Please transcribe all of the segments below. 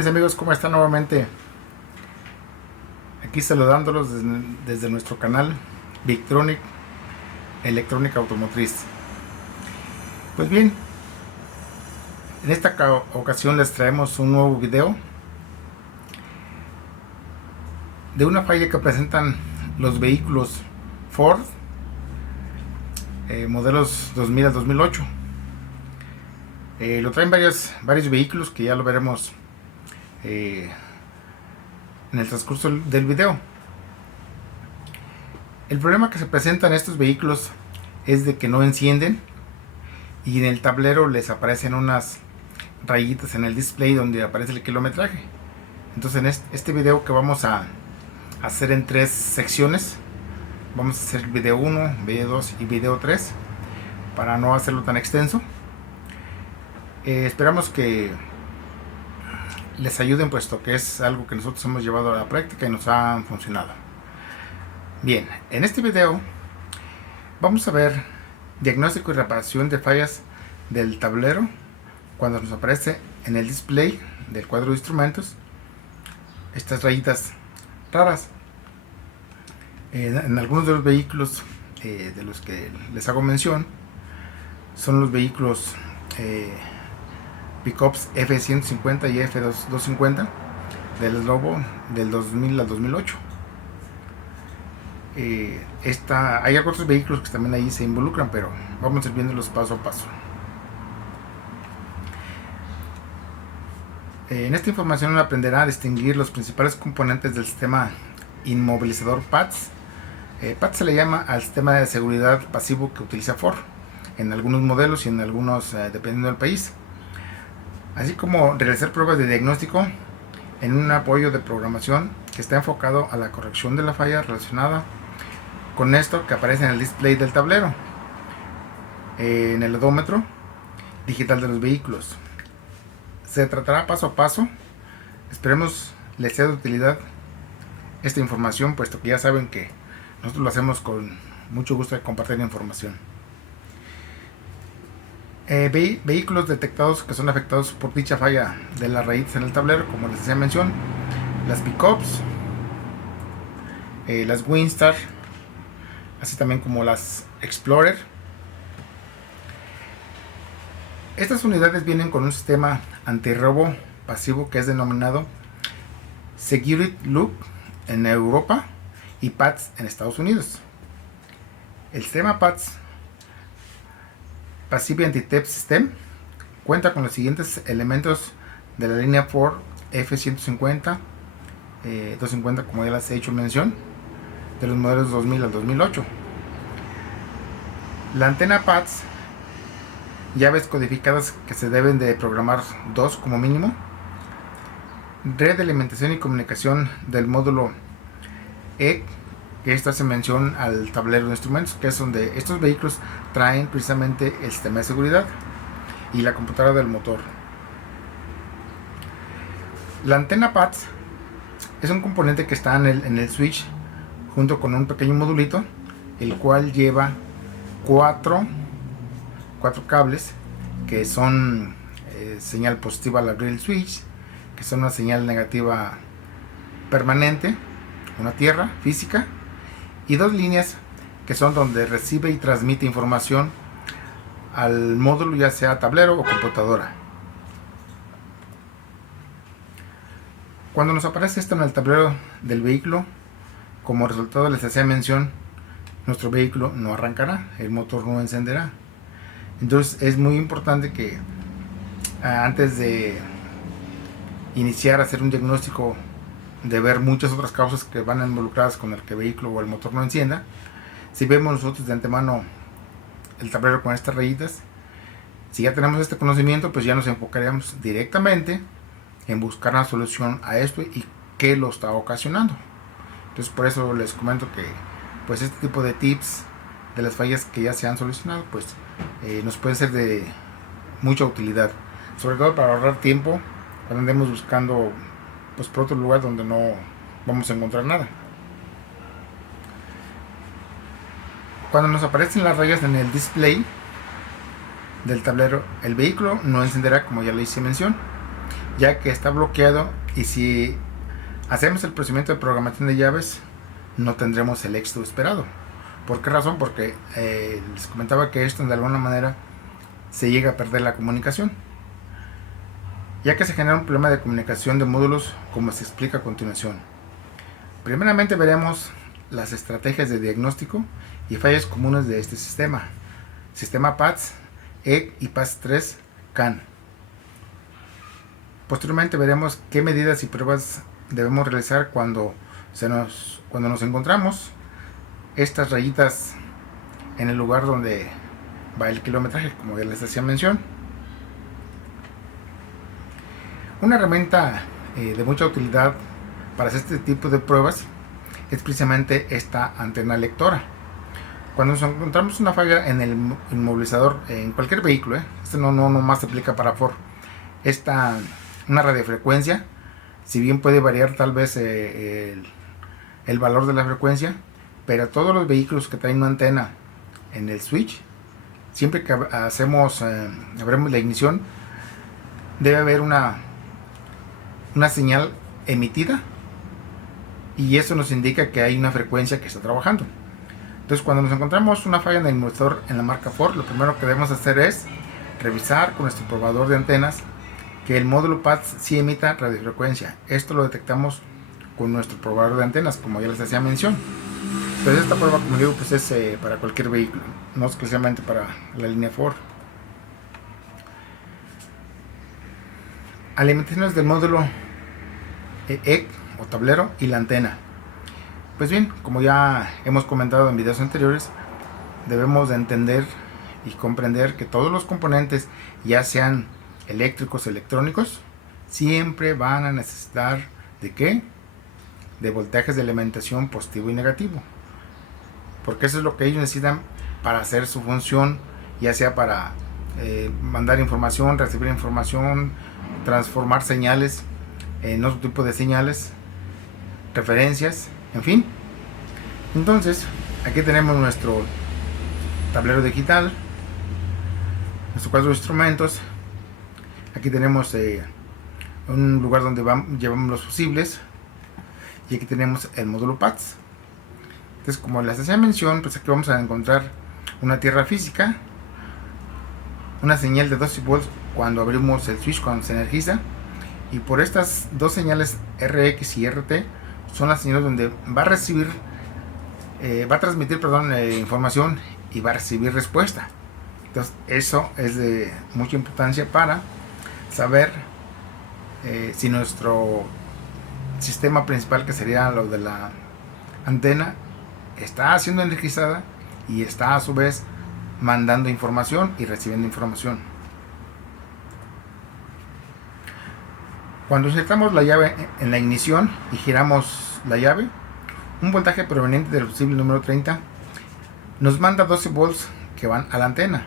mis amigos? ¿Cómo están nuevamente? Aquí saludándolos desde nuestro canal Victronic Electrónica Automotriz. Pues bien, en esta ocasión les traemos un nuevo video de una falla que presentan los vehículos Ford modelos 2000 a 2008. Lo traen varios vehículos que ya lo veremos en el transcurso del video. El problema que se presenta en estos vehículos es de que no encienden y en el tablero les aparecen unas rayitas en el display donde aparece el kilometraje. Entonces en este video que vamos a hacer en tres secciones, vamos a hacer video 1, video 2 y video 3 para no hacerlo tan extenso. Esperamos que les ayuden, puesto que es algo que nosotros hemos llevado a la práctica y nos ha funcionado. Bien, en este video vamos a ver diagnóstico y reparación de fallas del tablero cuando nos aparece en el display del cuadro de instrumentos estas rayitas raras. En algunos de los vehículos de los que les hago mención son los vehículos pickups F150 y F250 del Lobo del 2000 al 2008. Hay otros vehículos que también ahí se involucran, pero vamos a ir viéndolos paso a paso. En esta información uno aprenderá a distinguir los principales componentes del sistema inmovilizador PADS. PADS se le llama al sistema de seguridad pasivo que utiliza Ford en algunos modelos y en algunos dependiendo del país, así como realizar pruebas de diagnóstico en un apoyo de programación que está enfocado a la corrección de la falla relacionada con esto que aparece en el display del tablero, en el odómetro digital de los vehículos. Se tratará paso a paso. Esperemos les sea de utilidad esta información, puesto que ya saben que nosotros lo hacemos con mucho gusto de compartir la información. Vehículos detectados que son afectados por dicha falla de las rayitas en el tablero, como les hacía mención: las pickups, las Windstar, así también como las Explorer. Estas unidades vienen con un sistema antirrobo pasivo que es denominado Security Loop en Europa y PADS en Estados Unidos. El sistema PADS, Passive Anti-Theft System, cuenta con los siguientes elementos de la línea Ford F150, 250, como ya les he hecho mención, de los modelos 2000 al 2008. La antena PADS, llaves codificadas que se deben de programar 2 como mínimo, red de alimentación y comunicación del módulo E, que esto hace mención al tablero de instrumentos, que es donde estos vehículos traen precisamente el sistema de seguridad y la computadora del motor. La antena PADS es un componente que está en el switch junto con un pequeño modulito, el cual lleva cuatro cables que son señal positiva al abrir el switch, que son una señal negativa permanente, una tierra física, y dos líneas que son donde recibe y transmite información al módulo, ya sea tablero o computadora. Cuando nos aparece esto en el tablero del vehículo, como resultado les hacía mención, nuestro vehículo no arrancará, el motor no encenderá. Entonces es muy importante que antes de iniciar a hacer un diagnóstico, de ver muchas otras causas que van involucradas con el que el vehículo o el motor no encienda, si vemos nosotros de antemano el tablero con estas rayitas, si ya tenemos este conocimiento, pues ya nos enfocaríamos directamente en buscar una solución a esto y qué lo está ocasionando. Entonces por eso les comento que pues este tipo de tips de las fallas que ya se han solucionado, pues nos pueden ser de mucha utilidad, sobre todo para ahorrar tiempo cuando andemos buscando pues por otro lugar donde no vamos a encontrar nada. Cuando nos aparecen las rayas en el display del tablero, el vehículo no encenderá, como ya le hice mención, ya que está bloqueado, y si hacemos el procedimiento de programación de llaves no tendremos el éxito esperado. ¿Por qué razón? Porque les comentaba que esto de alguna manera se llega a perder la comunicación, ya que se genera un problema de comunicación de módulos, como se explica a continuación. Primeramente veremos las estrategias de diagnóstico y fallas comunes de este sistema PATS, EG y PAS3 CAN. Posteriormente veremos qué medidas y pruebas debemos realizar cuando nos encontramos estas rayitas en el lugar donde va el kilometraje, como ya les hacía mención. Una herramienta de mucha utilidad para hacer este tipo de pruebas es precisamente esta antena lectora. Cuando nos encontramos una falla en el inmovilizador, en cualquier vehículo, esto no más se aplica para Ford, una radiofrecuencia, si bien puede variar tal vez el valor de la frecuencia, pero todos los vehículos que traen una antena en el switch, siempre que abrimos la ignición, debe haber una señal emitida, y eso nos indica que hay una frecuencia que está trabajando. Entonces, cuando nos encontramos una falla en el inmovilizador en la marca Ford, lo primero que debemos hacer es revisar con nuestro probador de antenas que el módulo PATS sí emita radiofrecuencia. Esto lo detectamos con nuestro probador de antenas, como ya les hacía mención. Entonces, esta prueba, como digo, pues es para cualquier vehículo, no exclusivamente para la línea Ford. Alimentaciones del módulo EG o tablero y la antena. Pues bien, como ya hemos comentado en videos anteriores, debemos de entender y comprender que todos los componentes, ya sean eléctricos o electrónicos, siempre van a necesitar ¿de qué? De voltajes de alimentación positivo y negativo, porque eso es lo que ellos necesitan para hacer su función, ya sea para mandar información, recibir información, transformar señales en otro tipo de señales, referencias, en fin. Entonces, aquí tenemos nuestro tablero digital, nuestro cuadro de instrumentos. Aquí tenemos un lugar donde llevamos los fusibles, y aquí tenemos el módulo PATS. Entonces, como les hacía mención, pues aquí vamos a encontrar una tierra física, una señal de 12 volts cuando abrimos el switch, cuando se energiza, y por estas dos señales RX y RT son las señales donde va a transmitir información y va a recibir respuesta. Entonces, eso es de mucha importancia para saber si nuestro sistema principal, que sería lo de la antena, está siendo energizada y está a su vez mandando información y recibiendo información. Cuando insertamos la llave en la ignición y giramos la llave, un voltaje proveniente del fusible número 30 nos manda 12 volts que van a la antena,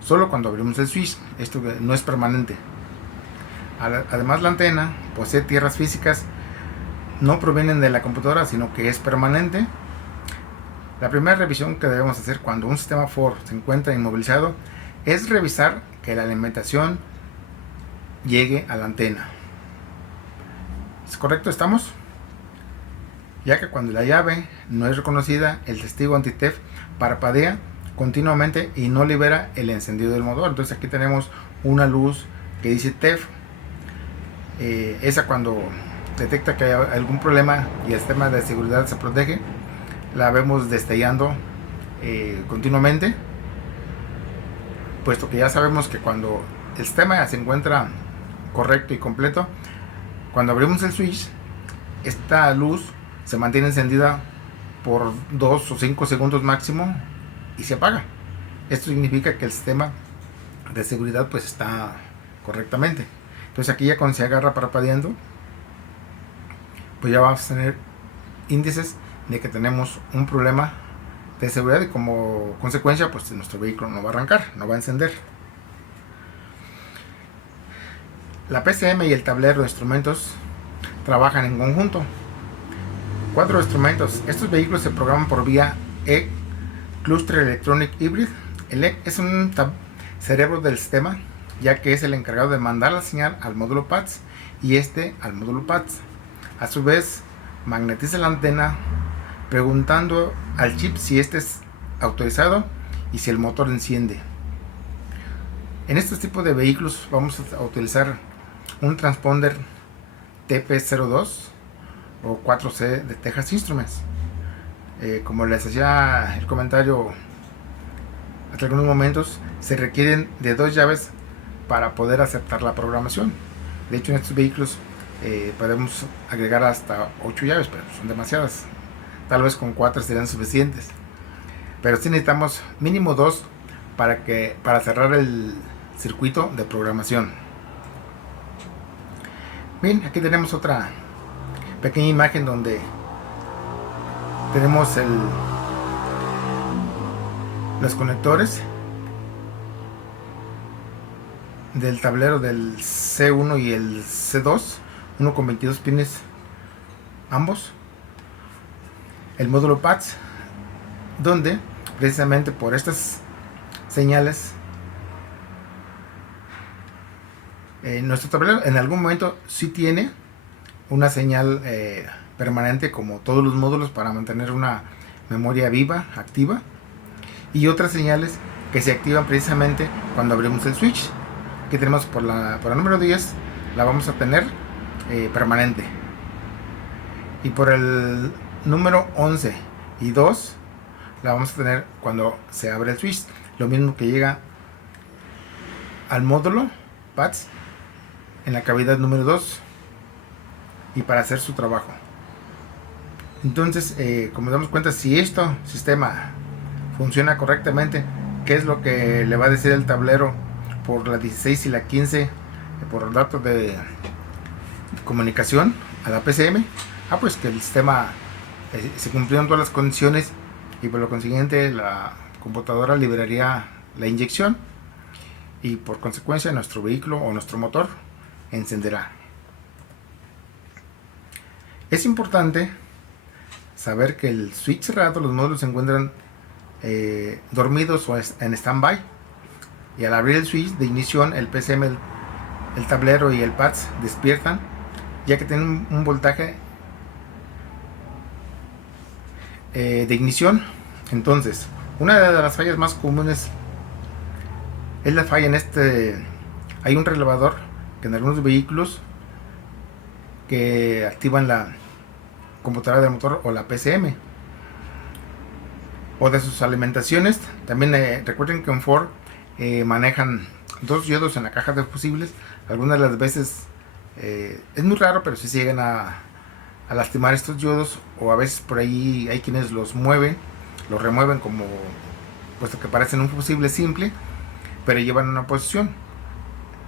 solo cuando abrimos el switch. Esto no es permanente. Además, la antena posee tierras físicas, no provienen de la computadora, sino que es permanente. La primera revisión que debemos hacer cuando un sistema Ford se encuentra inmovilizado es revisar que la alimentación llegue a la antena. ¿Es correcto? ¿Estamos? Ya que cuando la llave no es reconocida, el testigo anti-theft parpadea continuamente y no libera el encendido del motor. Entonces aquí tenemos una luz que dice theft. Esa, cuando detecta que hay algún problema y el sistema de seguridad se protege, la vemos destellando continuamente, puesto que ya sabemos que cuando el sistema se encuentra correcto y completo, cuando abrimos el switch, esta luz se mantiene encendida por 2 o 5 segundos máximo y se apaga. Esto significa que el sistema de seguridad pues está correctamente. Entonces aquí ya cuando se agarra parpadeando, pues ya vamos a tener índices de que tenemos un problema de seguridad, y como consecuencia pues nuestro vehículo no va a arrancar, no va a encender. La PCM y el tablero de instrumentos trabajan en conjunto. 4 instrumentos. Estos vehículos se programan por vía EG, Cluster Electronic Hybrid. El EG es un cerebro del sistema, ya que es el encargado de mandar la señal al módulo PATS y este al módulo PADS. A su vez, magnetiza la antena preguntando al chip si este es autorizado y si el motor enciende. En este tipo de vehículos vamos a utilizar un transponder TP02 o 4C de Texas Instruments. Como les hacía el comentario hace algunos momentos, se requieren de 2 llaves para poder aceptar la programación. De hecho, en estos vehículos podemos agregar hasta 8 llaves, pero son demasiadas. Tal vez con 4 serían suficientes, pero sí necesitamos mínimo 2 para cerrar el circuito de programación. Bien, aquí tenemos otra pequeña imagen donde tenemos los conectores del tablero del C1 y el C2, uno con 22 pines ambos, el módulo PADS, donde precisamente por estas señales nuestro tablero en algún momento sí tiene una señal permanente, como todos los módulos, para mantener una memoria viva, activa, y otras señales que se activan precisamente cuando abrimos el switch. Aquí tenemos por la número 10, la vamos a tener permanente, y por el número 11 y 2 la vamos a tener cuando se abre el switch. Lo mismo que llega al módulo PADS en la cavidad número 2 y para hacer su trabajo. Entonces, como nos damos cuenta, si este sistema funciona correctamente, ¿qué es lo que le va a decir el tablero por la 16 y la 15 por los datos de comunicación a la PCM? Pues que el sistema se cumplieron todas las condiciones, y por lo consiguiente la computadora liberaría la inyección, y por consecuencia nuestro vehículo o nuestro motor encenderá. Es importante saber que el switch cerrado, los módulos se encuentran dormidos o en standby, y al abrir el switch de ignición, el PCM, el tablero y el PADS despiertan, ya que tienen un voltaje de ignición. Entonces, una de las fallas más comunes es la falla en hay un relevador que en algunos vehículos que activan la computadora del motor o la PCM o de sus alimentaciones. También recuerden que en Ford manejan 2 diodos en la caja de fusibles. Algunas de las veces es muy raro, pero sí se llegan a lastimar estos diodos, o a veces por ahí hay quienes los remueven como puesto que parecen un fusible simple, pero llevan una posición.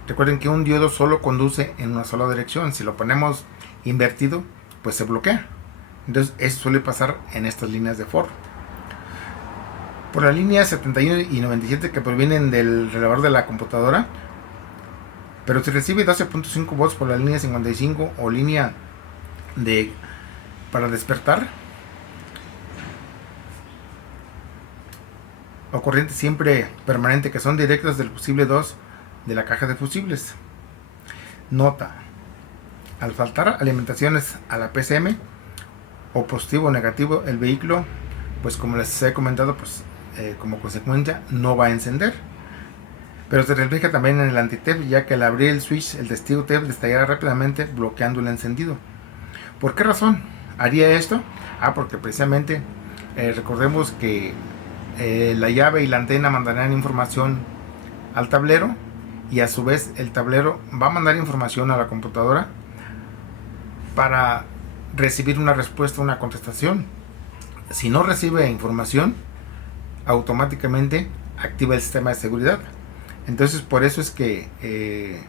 Recuerden que un diodo solo conduce en una sola dirección. Si lo ponemos invertido, pues se bloquea. Entonces eso suele pasar en estas líneas de Ford. Por la línea 71 y 97 que provienen del relevador de la computadora, pero si recibe 12.5 volts por la línea 55 o línea para despertar, o corriente siempre permanente, que son directas del fusible 2 de la caja de fusibles. Nota: al faltar alimentaciones a la PCM, o positivo o negativo, el vehículo, pues como les he comentado, pues como consecuencia no va a encender. Pero se refleja también en el anti-TEP, ya que al abrir el switch, el testigo TEP estallará rápidamente, bloqueando el encendido. ¿Por qué razón haría esto? Porque precisamente recordemos que la llave y la antena mandarán información al tablero, y a su vez el tablero va a mandar información a la computadora para recibir una respuesta, una contestación. Si no recibe información, automáticamente activa el sistema de seguridad. Entonces, por eso es que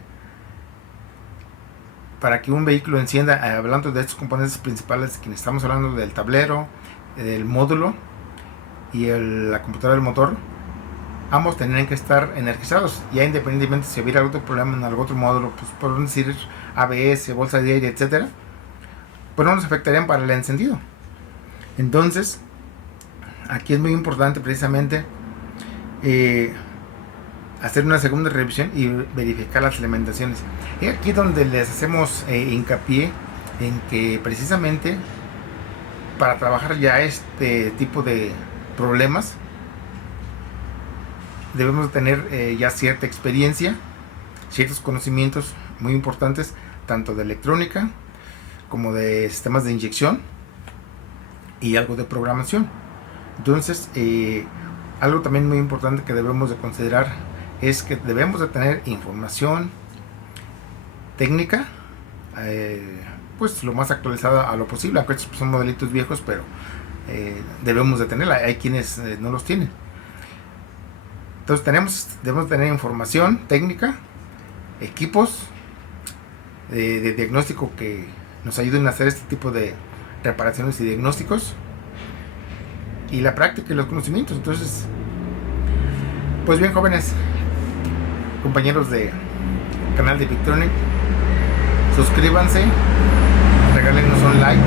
para que un vehículo encienda, hablando de estos componentes principales, que estamos hablando del tablero, del módulo y la computadora del motor, ambos tendrían que estar energizados, ya independientemente si hubiera otro problema en algún otro módulo, pues por decir ABS, bolsa de aire, etcétera, pues no nos afectarían para el encendido. Entonces, aquí es muy importante precisamente hacer una segunda revisión y verificar las alimentaciones. Y aquí donde les hacemos hincapié en que precisamente para trabajar ya este tipo de problemas debemos tener ya cierta experiencia, ciertos conocimientos muy importantes, tanto de electrónica como de sistemas de inyección y algo de programación. Entonces, algo también muy importante que debemos de considerar es que debemos de tener información técnica, pues lo más actualizada a lo posible, aunque estos son modelitos viejos, pero debemos de tenerla. Hay quienes no los tienen. Entonces debemos tener información técnica, equipos de diagnóstico que nos ayuden a hacer este tipo de reparaciones y diagnósticos, y la práctica y los conocimientos. Entonces, pues bien, jóvenes compañeros de canal de Victronic, suscríbanse, regálenos un like.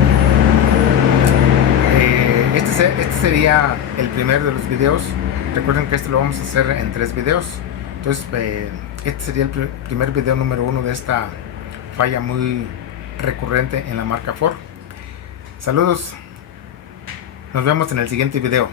Este sería el primero de los videos. Recuerden que esto lo vamos a hacer en 3 videos. Entonces, este sería el primer video número 1 de esta falla muy recurrente en la marca Ford. Saludos, nos vemos en el siguiente video.